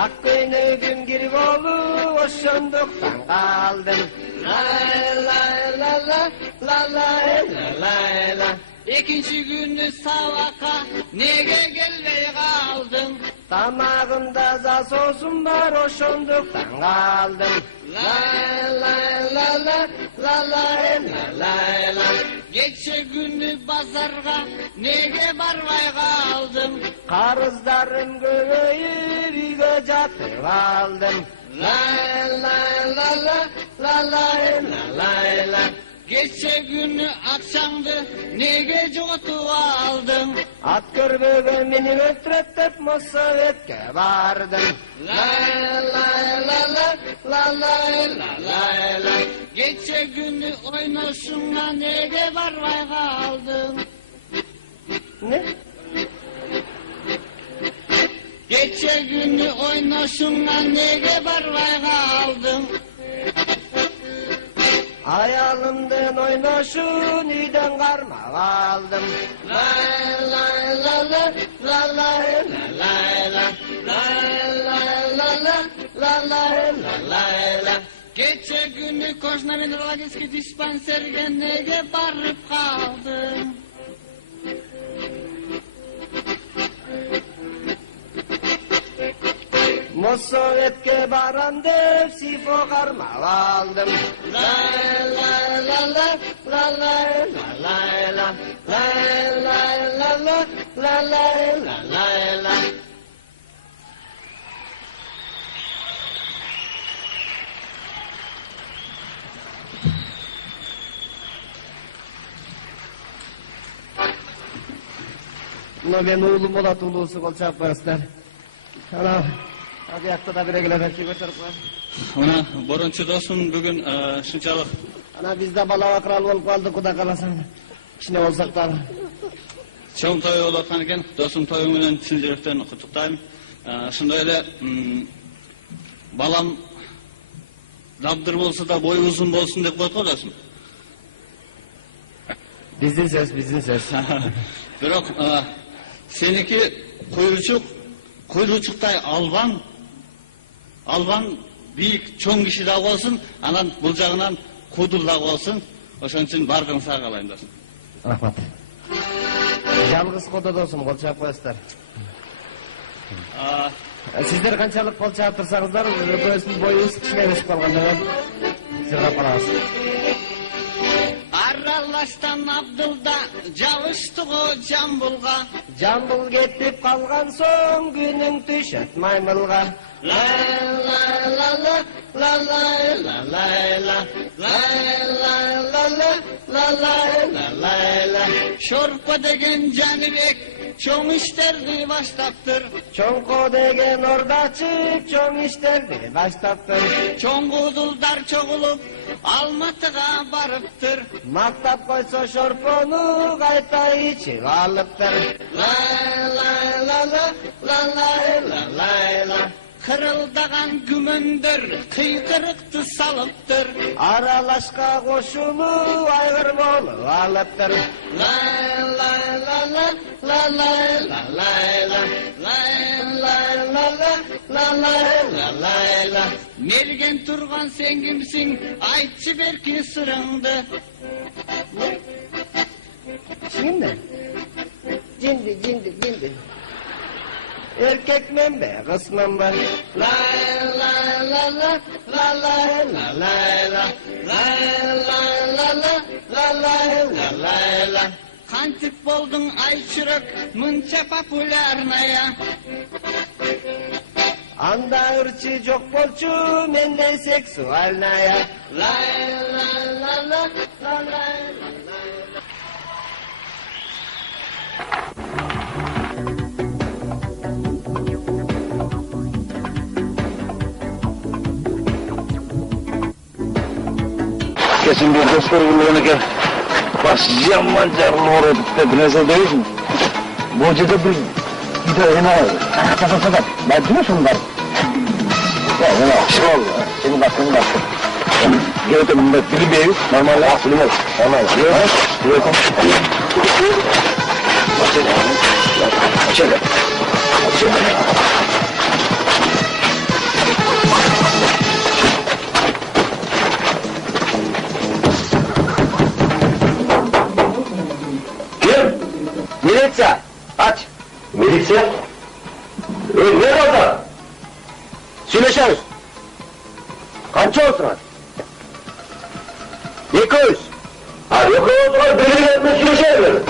Ак көйнөгүм кирип болуп ошондуктан калдым. Ла. Экинчи күнү сабакка неге келбей калдың? Тамагымда засосум бар ошондуктан калдым. Ла. Кече күнү базарга неге барбай калдың? Карыздарым көбөйүп үйгө жатып калдым. Ла. Кече күнү акчаңды неге жоготуп алдың? Ат көрбөгө мени өлтүрөт Моссоветке бардым. Ла. Кече күнү ойношуңа неге барбай калдың? Не? Кече күнү ойношуңа неге барбай калдың? Аялымдын ойношун үйдөн кармап алдым. Ла. Кече күнү кожно-венерологический диспансерге неге барып калдың? Моссоветке барам деп сифо кармап алдым. Ла. Мына мен уулум болот, уулуусу болчак барыстар. Ана Акыякта да бире келе көтөрүп коет. Мына борончу досум бүгүн шунчалык. Ана биз да бала бакырал болуп калдык, Кудай кааласа. Кичине болсок дагы. Чоң той болуп аткан экен. Досум тою менен чын жүрөктөн куттуктайм. Ошондой эле балам дабдыр болсо да бою узун болсун деп коет го досум. Биздин сөз. Бирок сеники куйлучуктай албан бийик чоң киши да болсун, анан бул жагынан кудул да болсун. Ошон үчүн бардыгын сага каалайм досум. Рахмат. Жалгыз кодо досум, кол чаап коесуздар. Сиздер канчалык кол чаап турсаңыздар, өзүбүздүн боюбуз кичине өсүп калганда сыргап калабыз. Аралаштан Абдылда жабышты го Жамбылга. Жамбыл кетип калган соң күнүң түшөт маймылга. Ла. Шорпа деген Жаныбек чоң иштерди баштаптыр. Чоңко деген ордачы чоң иштерди баштаптыр. Чоң кудулдар чогулуп Алматыга барыптыр. Мактап койсо шорпону кайта ичип алыптыр. Ла. Кырылдаган күмөндөр кыйкырыкты салыптыр. Аралашка кошулуп айгыр болуп алыптыр. Ла. Мерген турган сен кимсиң? Айтчы берки сырыңды. Кимди? Жинди. Erkek men be, kısmım ben. La. Кантип болдуң айчырык мынча популярная? Анда ырчы жок болчу, менде сексуальная. Ла. Kesin bir dostlar bulunurken baş yaman carlı uğradık da biraz aldayızım. Bu hoca da bir de oyuna kasasada. Ben değil mi şunlar? Ya ona akşam oldu. Senin baktığını baktım. Gerçekten bunlar biri bir evi. Normalde asılım yok. Normal. Yok. Açalım. Militsiya. Aç. Militsiya? Ne oldu? Söyleşeriz. Kança olsun? 200. Ha yok oldu, beni söyleşelim.